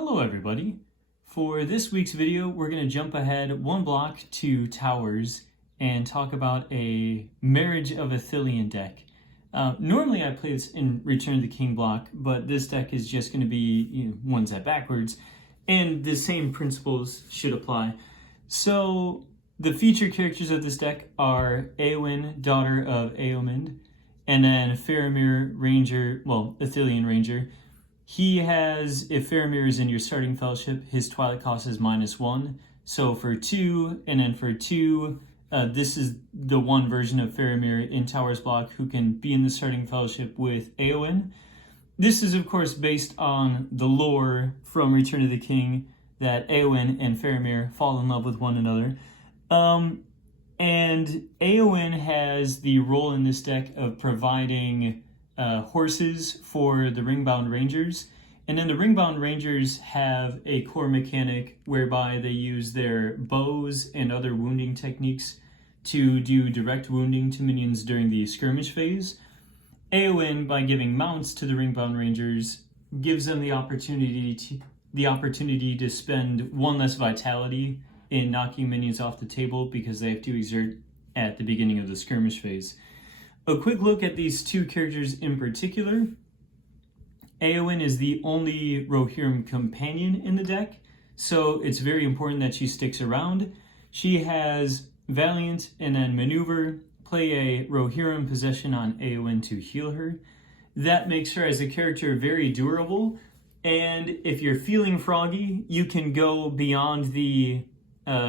Hello everybody. For this week's video, we're going to jump ahead one block to Towers and talk about a Marriage of Ithilien deck. Normally I play this in Return of the King block, but this deck is just going to be one step backwards, and the same principles should apply. So the featured characters of this deck are Eowyn, daughter of Eomund, and then Faramir, Ranger, Ithilien Ranger. He has, if Faramir is in your starting fellowship, his Twilight cost is -1. So for 2, and then for 2, this is the one version of Faramir in Towers block who can be in the starting fellowship with Eowyn. This is, of course, based on the lore from Return of the King that Eowyn and Faramir fall in love with one another. And Eowyn has the role in this deck of providing horses for the Ringbound Rangers. And then the Ringbound Rangers have a core mechanic whereby they use their bows and other wounding techniques to do direct wounding to minions during the skirmish phase. Eowyn, by giving mounts to the Ringbound Rangers, gives them the opportunity to spend one less vitality in knocking minions off the table because they have to exert at the beginning of the skirmish phase. A quick look at these two characters in particular. Eowyn is the only Rohirrim companion in the deck, so it's very important that she sticks around. She has Valiant and then Maneuver, play a Rohirrim possession on Eowyn to heal her. That makes her as a character very durable, and if you're feeling froggy, you can go beyond the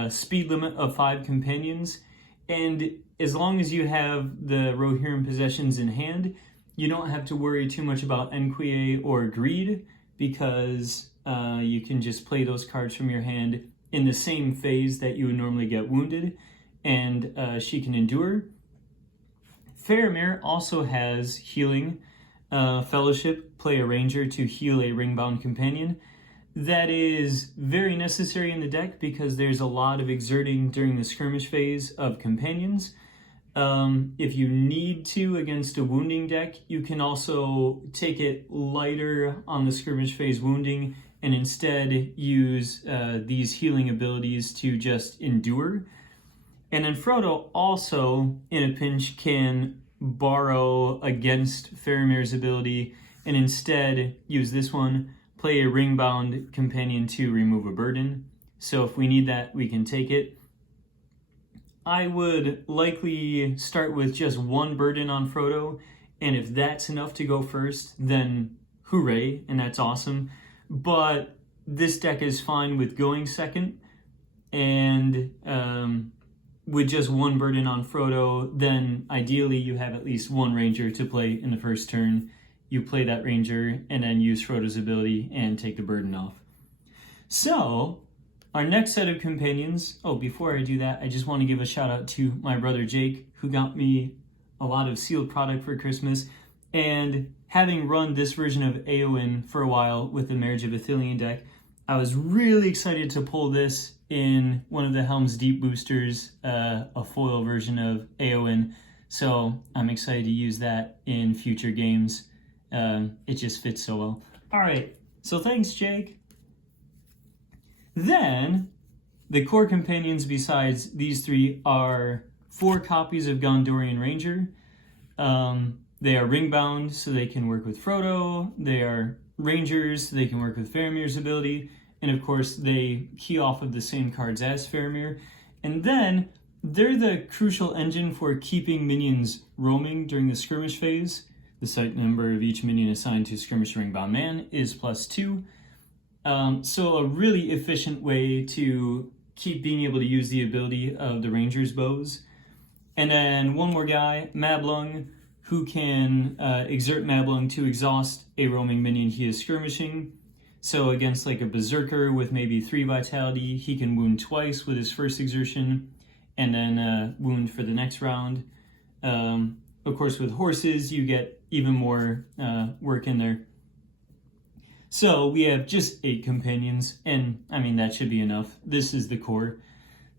speed limit of 5 companions, and as long as you have the Rohirrim possessions in hand, you don't have to worry too much about Enquia or Greed, because you can just play those cards from your hand in the same phase that you would normally get wounded, and she can endure. Faramir also has healing fellowship, play a ranger to heal a ringbound companion. That is very necessary in the deck because there's a lot of exerting during the skirmish phase of companions. If you need to against a wounding deck, you can also take it lighter on the skirmish phase wounding and instead use these healing abilities to just endure. And then Frodo also, in a pinch, can borrow against Faramir's ability and instead use this one, play a ringbound companion to remove a burden. So if we need that, we can take it. I would likely start with just one burden on Frodo, and if that's enough to go first, then hooray, and that's awesome. But this deck is fine with going second, and with just one burden on Frodo, then ideally you have at least one ranger to play in the first turn. You play that ranger, and then use Frodo's ability and take the burden off. So, our next set of companions, before I do that, I just want to give a shout out to my brother Jake, who got me a lot of sealed product for Christmas. And having run this version of Eowyn for a while with the Marriage of Ithilien deck, I was really excited to pull this in one of the Helm's Deep boosters, a foil version of Eowyn. So I'm excited to use that in future games. It just fits so well. All right, so thanks, Jake. Then, the core companions besides these three are 4 copies of Gondorian Ranger. They are ringbound, so they can work with Frodo. They are rangers, so they can work with Faramir's ability. And of course, they key off of the same cards as Faramir. And then, they're the crucial engine for keeping minions roaming during the skirmish phase. The sight number of each minion assigned to skirmish ringbound man is +2. So a really efficient way to keep being able to use the ability of the Ranger's bows. And then one more guy, Mablung, who can exert Mablung to exhaust a roaming minion he is skirmishing. So against like a berserker with maybe 3 vitality, he can wound twice with his first exertion and then wound for the next round. Of course, with horses, you get even more work in there. So we have just 8 companions, and I mean, that should be enough. This is the core.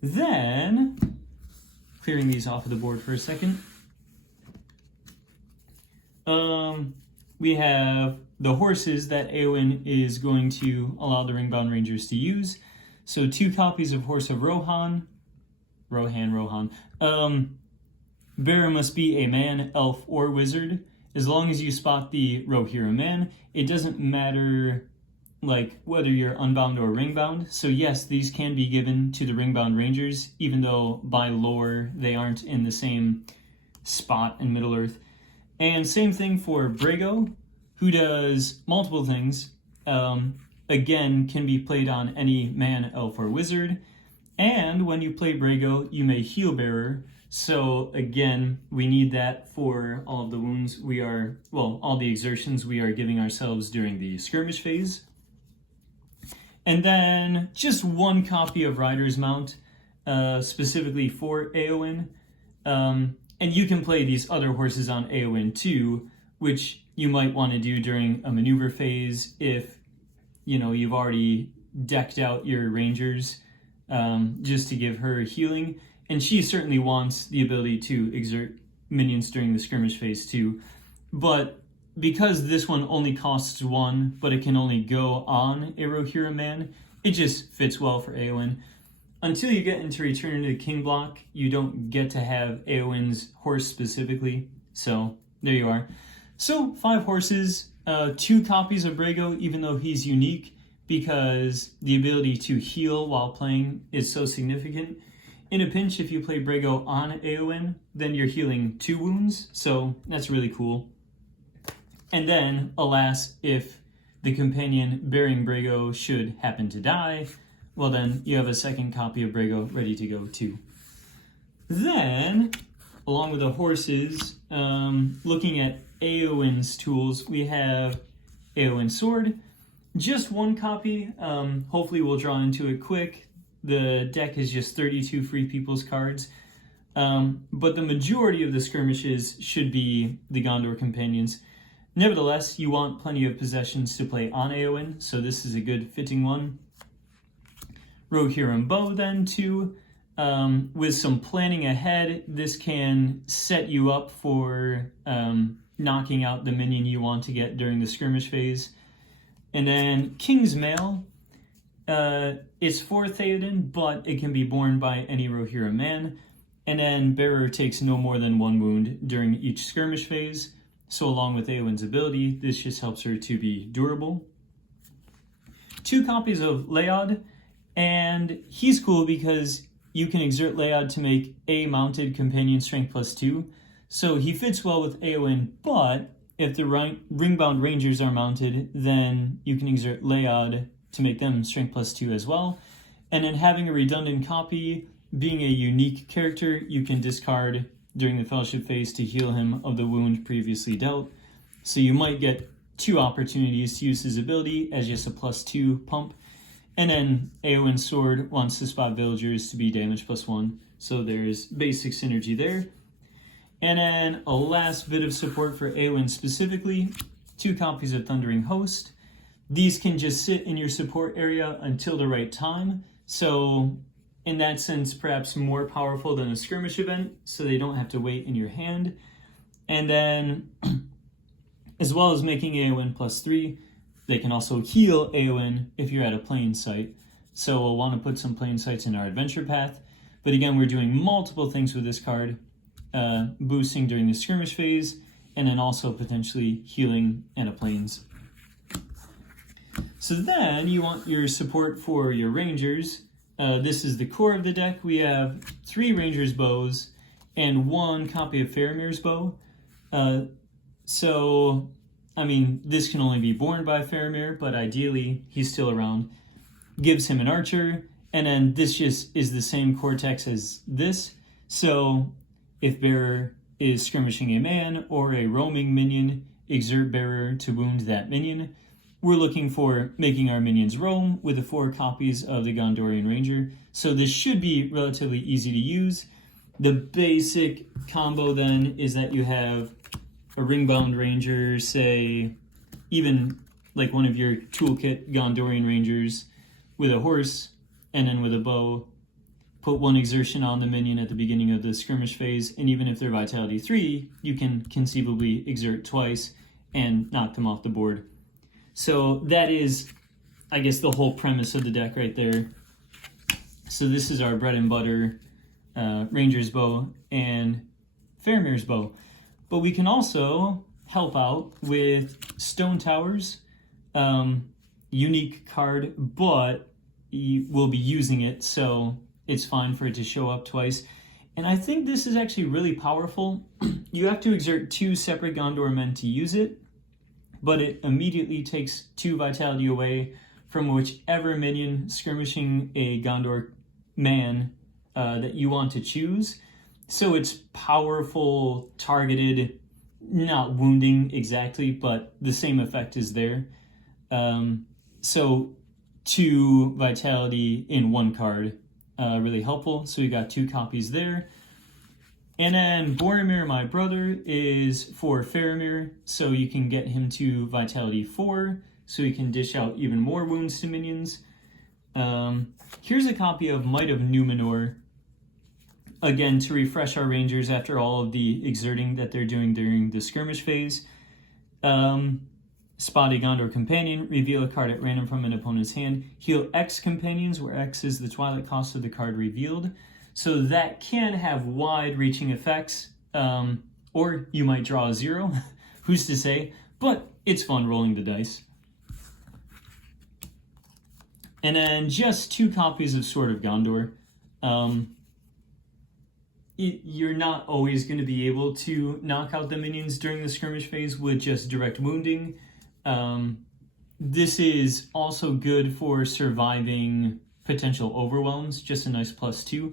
Then, clearing these off of the board for a second, we have the horses that Eowyn is going to allow the Ringbound Rangers to use. So 2 copies of Horse of Rohan. Rohan. Bearer must be a man, elf, or wizard. As long as you spot the Rohirrim man, it doesn't matter like whether you're unbound or ringbound. So yes, these can be given to the Ringbound Rangers, even though by lore they aren't in the same spot in Middle-earth. And same thing for Brego, who does multiple things. Again, can be played on any man, elf, or wizard. And when you play Brego, you may heal bearer. So again, we need that for all of the wounds all the exertions we are giving ourselves during the skirmish phase. And then just 1 copy of Rider's Mount, specifically for Eowyn. And you can play these other horses on Eowyn too, which you might want to do during a maneuver phase if, you've already decked out your rangers, just to give her healing. And she certainly wants the ability to exert minions during the skirmish phase too. But because this one only costs 1, but it can only go on a Rohirrim man, it just fits well for Eowyn. Until you get into Return to the King block, you don't get to have Eowyn's horse specifically. So there you are. So 5 horses, 2 copies of Brego, even though he's unique, because the ability to heal while playing is so significant. In a pinch, if you play Brego on Eowyn, then you're healing 2 wounds, so that's really cool. And then, alas, if the companion bearing Brego should happen to die, well then you have a 2nd copy of Brego ready to go too. Then, along with the horses, looking at Eowyn's tools, we have Eowyn's sword. Just 1 copy. Hopefully we'll draw into it quick. The deck is just 32 free people's cards. But the majority of the skirmishes should be the Gondor companions. Nevertheless, you want plenty of possessions to play on Eowyn, so this is a good fitting one. Rohirrim Bow then too. With some planning ahead, this can set you up for knocking out the minion you want to get during the skirmish phase. And then King's Mail. It's for Theoden, but it can be borne by any Rohirrim man. And then Bearer takes no more than 1 wound during each skirmish phase. So along with Eowyn's ability, this just helps her to be durable. 2 copies of Leod, and he's cool because you can exert Leod to make a mounted companion strength +2. So he fits well with Eowyn, but if the Ringbound Rangers are mounted, then you can exert Leod to make them strength +2 as well. And then having a redundant copy, being a unique character, you can discard during the Fellowship phase to heal him of the wound previously dealt. So you might get 2 opportunities to use his ability as just a +2 pump. And then Eowyn's sword wants to spot villagers to be damage +1. So there's basic synergy there. And then a last bit of support for Eowyn specifically, 2 copies of Thundering Host. These can just sit in your support area until the right time. So in that sense, perhaps more powerful than a skirmish event, so they don't have to wait in your hand. And then, as well as making Eowyn +3, they can also heal Eowyn if you're at a plain site. So we'll want to put some plain sites in our adventure path. But again, we're doing multiple things with this card, boosting during the skirmish phase, and then also potentially healing and a plains. So then you want your support for your rangers. This is the core of the deck. We have 3 Rangers bows and 1 copy of Faramir's bow. So, I mean, this can only be borne by Faramir, but ideally he's still around. Gives him an archer, and then this just is the same cortex as this. So, if Bearer is skirmishing a man or a roaming minion, exert Bearer to wound that minion. We're looking for making our minions roam with the 4 copies of the Gondorian Ranger. So this should be relatively easy to use. The basic combo then is that you have a Ringbound Ranger, say, even like one of your toolkit Gondorian Rangers with a horse and then with a bow. Put 1 exertion on the minion at the beginning of the skirmish phase, and even if they're Vitality 3, you can conceivably exert twice and knock them off the board. So that is, I guess, the whole premise of the deck right there. So this is our bread and butter Ranger's Bow and Faramir's Bow. But we can also help out with Stone Towers. Unique card, but you will be using it, so it's fine for it to show up twice. And I think this is actually really powerful. You have to exert 2 separate Gondor men to use it, but it immediately takes 2 vitality away from whichever minion skirmishing a Gondor man that you want to choose. So it's powerful, targeted, not wounding exactly, but the same effect is there. So 2 vitality in 1 card, really helpful. So we got 2 copies there. And then Boromir My Brother is for Faramir, so you can get him to vitality 4, so he can dish out even more wounds to minions. Here's a copy of Might of Numenor, again to refresh our rangers after all of the exerting that they're doing during the skirmish phase. Spot a Gondor companion, reveal a card at random from an opponent's hand, heal X companions, where X is the twilight cost of the card revealed. So that can have wide-reaching effects, or you might draw a 0, who's to say, but it's fun rolling the dice. And then just 2 copies of Sword of Gondor. You're not always going to be able to knock out the minions during the skirmish phase with just direct wounding. This is also good for surviving potential overwhelms, just a nice +2.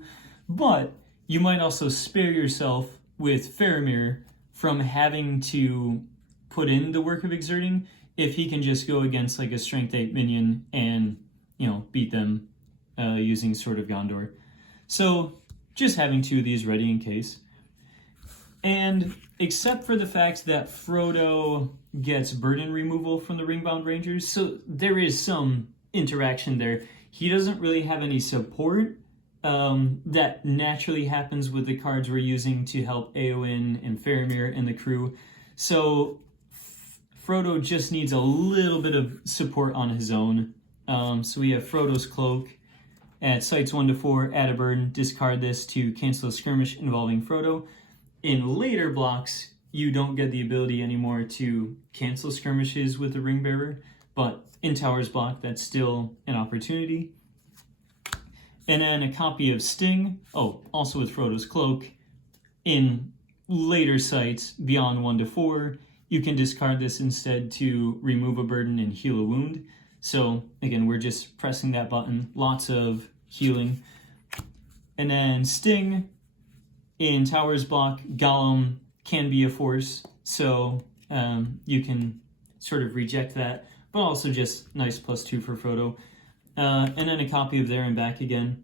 But you might also spare yourself with Faramir from having to put in the work of exerting if he can just go against like a strength 8 minion and, beat them using Sword of Gondor. So just having 2 of these ready in case. And except for the fact that Frodo gets burden removal from the Ringbound Rangers, so there is some interaction there. He doesn't really have any support that naturally happens with the cards we're using to help Eowyn and Faramir and the crew. So Frodo just needs a little bit of support on his own. So we have Frodo's Cloak. At sites 1 to 4, add a burden, discard this to cancel a skirmish involving Frodo. In later blocks, you don't get the ability anymore to cancel skirmishes with the Ring Bearer, but in Tower's block, that's still an opportunity. And then a copy of Sting, also with Frodo's Cloak. In later sites, beyond 1 to 4, you can discard this instead to remove a burden and heal a wound. So again, we're just pressing that button, lots of healing. And then Sting, in Tower's block, Gollum can be a force, so you can sort of reject that, but also just nice +2 for Frodo. And then a copy of There and Back again.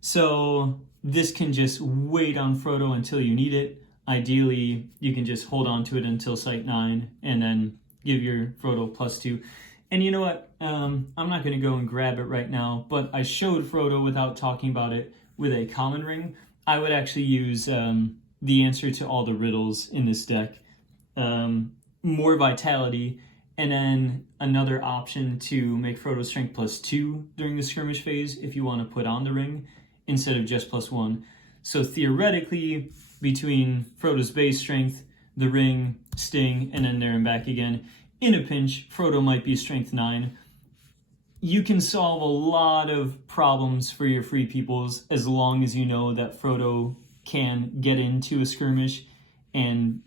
So this can just wait on Frodo until you need it. Ideally, you can just hold on to it until site 9 and then give your Frodo +2. And you know what? I'm not going to go and grab it right now, but I showed Frodo without talking about it with a common ring. I would actually use the answer to all the riddles in this deck. More vitality, and then another option to make Frodo's strength +2 during the skirmish phase if you want to put on the ring instead of just +1. So theoretically, between Frodo's base strength, the ring, Sting, and then There and Back again, in a pinch, Frodo might be strength 9. You can solve a lot of problems for your free peoples as long as you know that Frodo can get into a skirmish and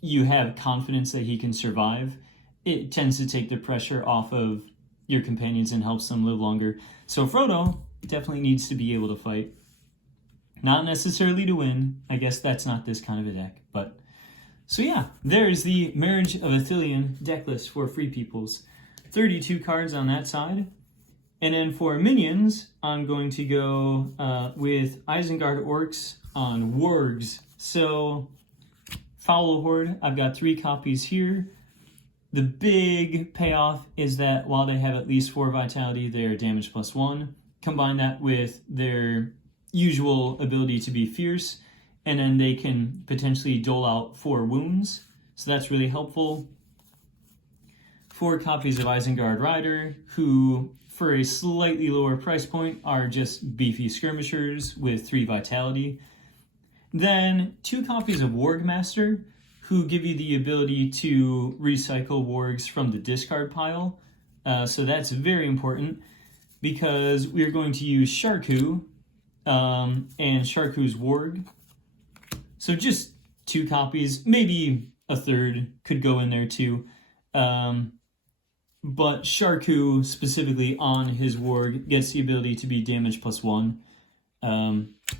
you have confidence that he can survive. It tends to take the pressure off of your companions and helps them live longer. So Frodo definitely needs to be able to fight. Not necessarily to win. I guess that's not this kind of a deck, but... So yeah, there's the Marriage of Ithilien deck list for free peoples. 32 cards on that side. And then for minions, I'm going to go with Isengard Orcs on Wargs. So, Foul Horde, I've got 3 copies here. The big payoff is that while they have at least 4 vitality, they are damage +1. Combine that with their usual ability to be fierce, and then they can potentially dole out 4 wounds. So that's really helpful. 4 copies of Isengard Rider, who, for a slightly lower price point, are just beefy skirmishers with 3 vitality. Then 2 copies of Wargmaster, who give you the ability to recycle wargs from the discard pile. So that's very important, because we are going to use Sharku and Sharku's warg. So just 2 copies, maybe a third could go in there too. But Sharku, specifically on his warg, gets the ability to be damage +1.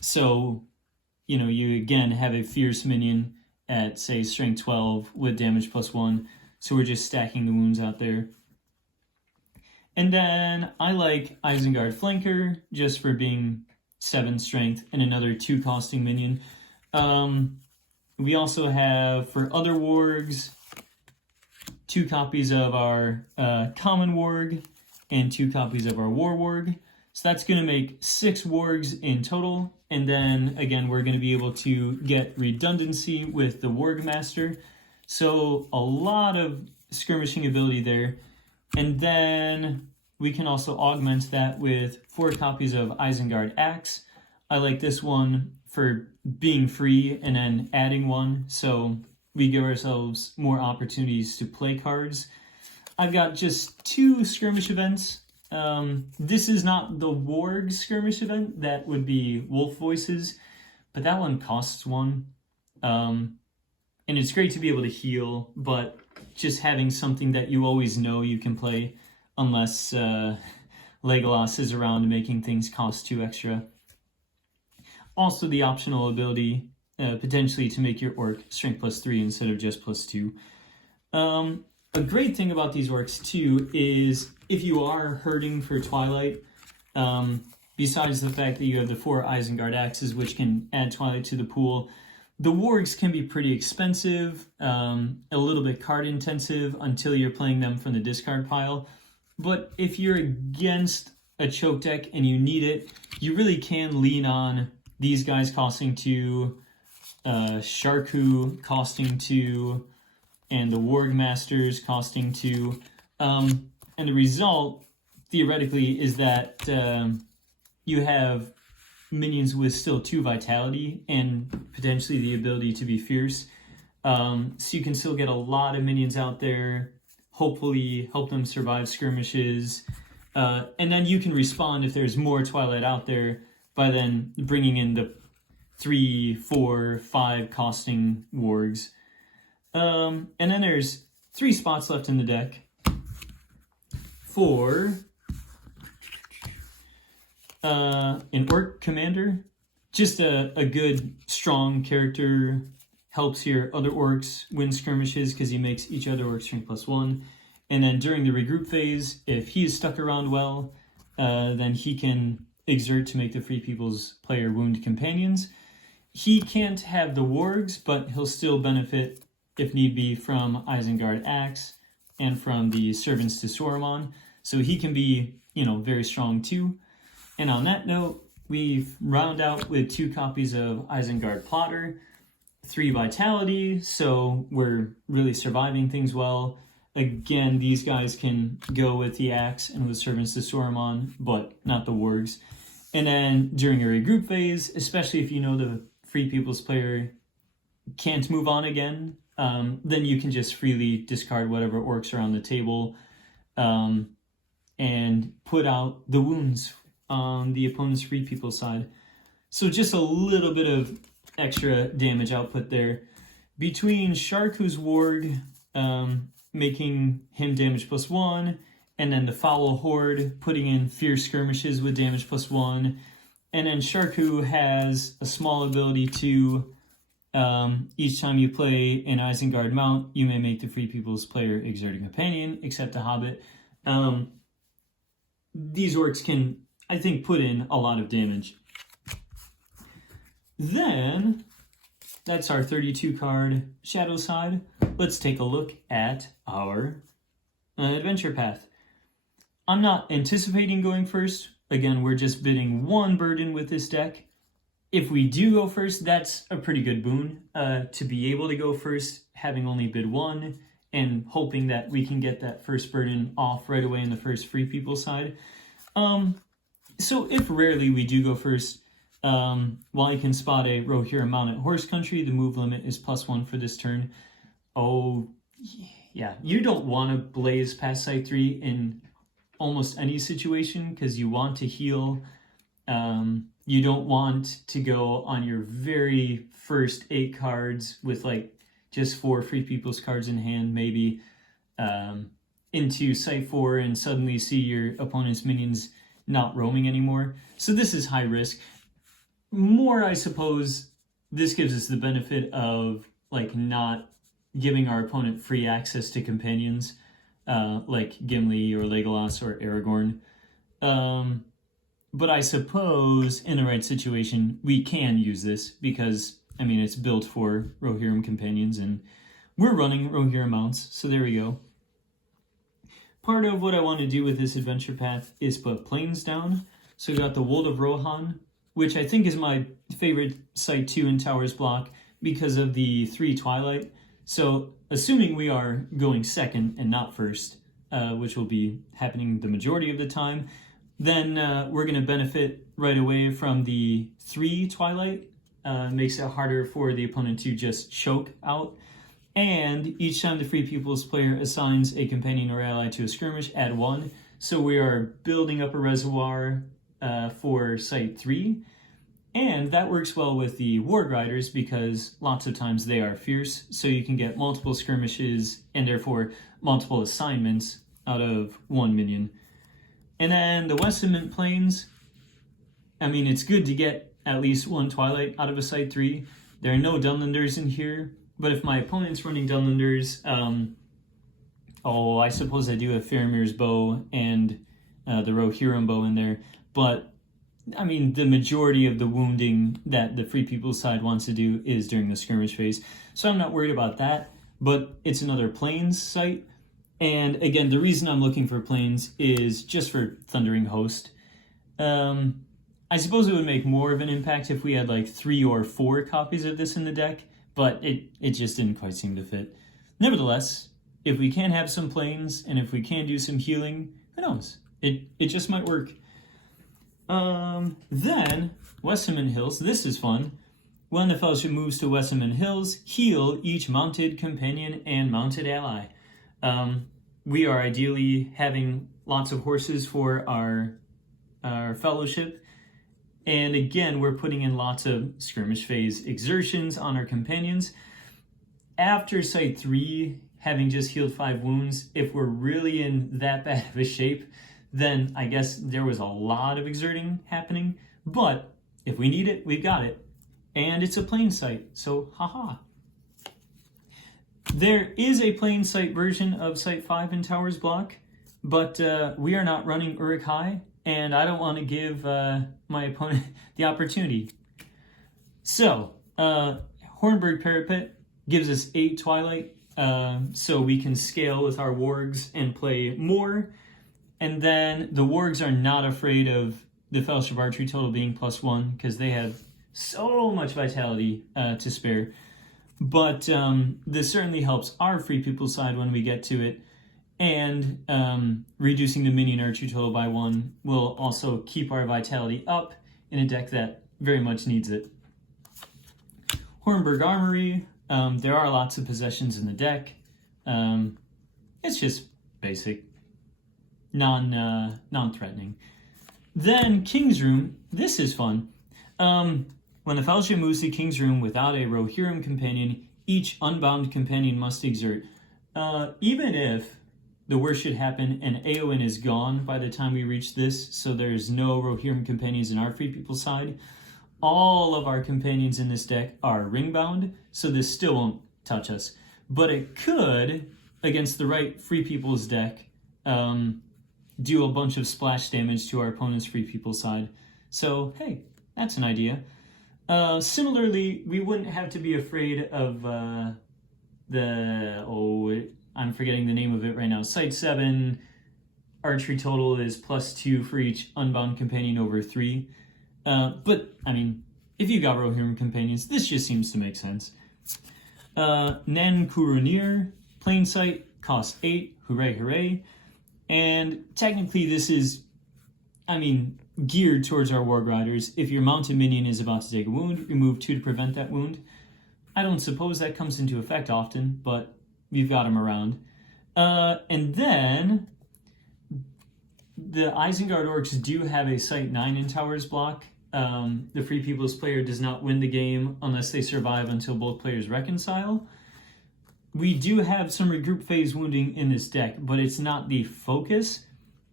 So, you know, you again have a fierce minion at, say, strength 12 with damage +1. So we're just stacking the wounds out there. And then I like Isengard Flanker, just for being 7 strength and another 2 costing minion. We also have, for other wargs, 2 copies of our common warg and 2 copies of our war warg. So that's going to make 6 wargs in total. And then, again, we're going to be able to get redundancy with the Wargmaster. So a lot of skirmishing ability there. And then we can also augment that with 4 copies of Isengard Axe. I like this one for being free and then adding 1. So we give ourselves more opportunities to play cards. I've got just 2 skirmish events. This is not the Warg skirmish event. That would be Wolf Voices, but that one costs 1. And it's great to be able to heal, but just having something that you always know you can play, unless Legolas is around making things cost 2 extra. Also the optional ability, potentially to make your orc strength +3 instead of just +2. A great thing about these orcs too is if you are hurting for Twilight, besides the fact that you have the 4 Isengard Axes which can add Twilight to the pool, the wargs can be pretty expensive, a little bit card intensive until you're playing them from the discard pile. But if you're against a choke deck and you need it, you really can lean on these guys costing 2, Sharku costing 2, and the Wargmasters costing 2. And the result, theoretically, is that you have minions with still 2 vitality and potentially the ability to be fierce. So you can still get a lot of minions out there, hopefully help them survive skirmishes. And then you can respond if there's more Twilight out there by then bringing in the 3, 4, 5 costing wargs. And then there's 3 spots left in the deck for an Orc Commander. Just a good, strong character, helps your other orcs win skirmishes because he makes each other orc strength +1. And then during the regroup phase, if he is stuck around well, then he can exert to make the Free People's player wound companions. He can't have the wargs, but he'll still benefit, if need be, from Isengard Axe and from the Servants to Saruman. So he can be, very strong too. And on that note, we've round out with 2 copies of Isengard Plotter, 3 vitality, so we're really surviving things well. Again, these guys can go with the Axe and with Servants to Saruman, but not the wargs. And then during a regroup phase, especially if you know the Free People's player can't move on again, then you can just freely discard whatever orcs are on the table and put out the wounds on the opponent's Free People side. So just a little bit of extra damage output there. Between Sharku's warg, making him damage +1, and then the Foul Horde putting in fierce skirmishes with damage +1, and then Sharku has a small ability to each time you play an Isengard mount, you may make the Free People's player exerting companion, except a hobbit. These orcs can, I think, put in a lot of damage. Then, that's our 32 card shadow side. Let's take a look at our adventure path. I'm not anticipating going first. Again, we're just bidding 1 burden with this deck. If we do go first, that's a pretty good boon. To be able to go first, having only bid 1, and hoping that we can get that first burden off right away in the first free people side. So if rarely we do go first, while you can spot a Rohirrim mounted horse country, the move limit is +1 for this turn. Oh, yeah, you don't want to blaze past site 3 in almost any situation because you want to heal. You don't want to go on your very first 8 cards with like just 4 free people's cards in hand, maybe into site 4 and suddenly see your opponent's minions not roaming anymore. So this is high risk. More, I suppose, this gives us the benefit of like not giving our opponent free access to companions like Gimli or Legolas or Aragorn. But I suppose in the right situation, we can use this because, I mean, it's built for Rohirrim companions and we're running Rohirrim mounts, so there we go. Part of what I want to do with this adventure path is put planes down. So we got the Sword of Rohan, which I think is my favorite site 2 in Towers block because of the 3 Twilight. So assuming we are going second and not first, which will be happening the majority of the time, then we're going to benefit right away from the 3 Twilight. Makes it harder for the opponent to just choke out. And each time the Free People's player assigns a companion or ally to a skirmish, add 1. So we are building up a reservoir for site 3. And that works well with the Warg Riders because lots of times they are fierce. So you can get multiple skirmishes and therefore multiple assignments out of 1 minion. And then the Westfold planes, I mean, it's good to get at least 1 Twilight out of a site 3. There are no Dunlanders in here, but if my opponent's running Dunlanders, I suppose I do have Faramir's Bow and the Rohirrim Bow in there. But, I mean, the majority of the wounding that the Free People side wants to do is during the skirmish phase. So I'm not worried about that, but it's another planes site. And again, the reason I'm looking for planes is just for Thundering Host. I suppose it would make more of an impact if we had like 3 or 4 copies of this in the deck, but it just didn't quite seem to fit. Nevertheless, if we can have some planes and if we can do some healing, who knows? It just might work. Then, Westfold Hills, this is fun. When the Fellowship moves to Westfold Hills, heal each mounted companion and mounted ally. We are ideally having lots of horses for our Fellowship. And again, we're putting in lots of skirmish phase exertions on our companions. After site 3, having just healed 5 wounds, if we're really in that bad of a shape, then I guess there was a lot of exerting happening. But if we need it, we've got it. And it's a plain site, so haha. There is a plain site version of site 5 in Towers block, but we are not running Uruk-hai, and I don't want to give my opponent the opportunity. So, Hornburg Parapet gives us 8 Twilight, so we can scale with our wargs and play more. And then the wargs are not afraid of the Fellowship Archery total being +1 because they have so much vitality to spare. But this certainly helps our Free People side when we get to it. And reducing the minion archery total by 1 will also keep our vitality up in a deck that very much needs it. Hornburg Armory, there are lots of possessions in the deck. It's just basic, non-threatening. Then King's Room, this is fun. When the Fellowship moves to King's Room without a Rohirrim companion, each unbound companion must exert. Even if the worst should happen and Eowyn is gone by the time we reach this, so there's no Rohirrim companions in our Free People side, all of our companions in this deck are ring-bound, so this still won't touch us. But it could, against the right Free People's deck, do a bunch of splash damage to our opponent's Free People side. So, hey, that's an idea. Similarly, we wouldn't have to be afraid of I'm forgetting the name of it right now. Site 7, archery total is +2 for each unbound companion over 3. But, I mean, if you got Rohirrim companions, this just seems to make sense. Nen Kurunir, plain sight. costs 8, hooray, hooray. And technically this is, geared towards our Warg Riders. If your mounted minion is about to take a wound, remove 2 to prevent that wound. I don't suppose that comes into effect often, but you've got them around. And then the Isengard Orcs do have a Sight 9 in Towers block. The Free People's player does not win the game unless they survive until both players reconcile. We do have some regroup phase wounding in this deck, but it's not the focus.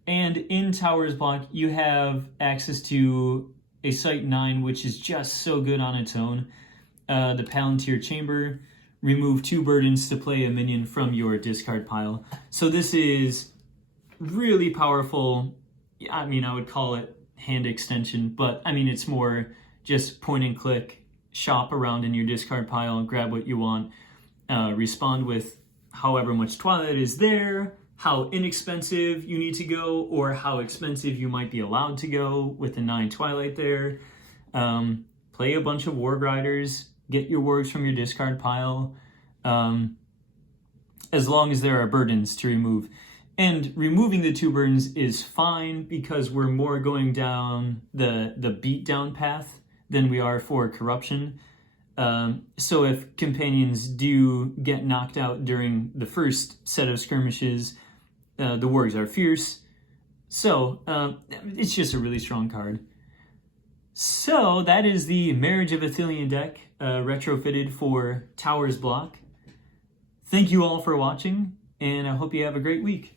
And in Towers block, you have access to a Sight 9, which is just so good on its own. The Palantir Chamber, remove 2 burdens to play a minion from your discard pile. So this is really powerful. I would call it hand extension, but it's more just point and click, shop around in your discard pile, grab what you want, respond with however much Twilight is there, how inexpensive you need to go, or how expensive you might be allowed to go with the 9 Twilight there. Play a bunch of Warg Riders, get your wargs from your discard pile, as long as there are burdens to remove. And removing the 2 burdens is fine because we're more going down the beatdown path than we are for corruption. So if companions do get knocked out during the first set of skirmishes, the wargs are fierce. So it's just a really strong card. So that is the Marriage of Ithilien deck, retrofitted for Towers block. Thank you all for watching, and I hope you have a great week.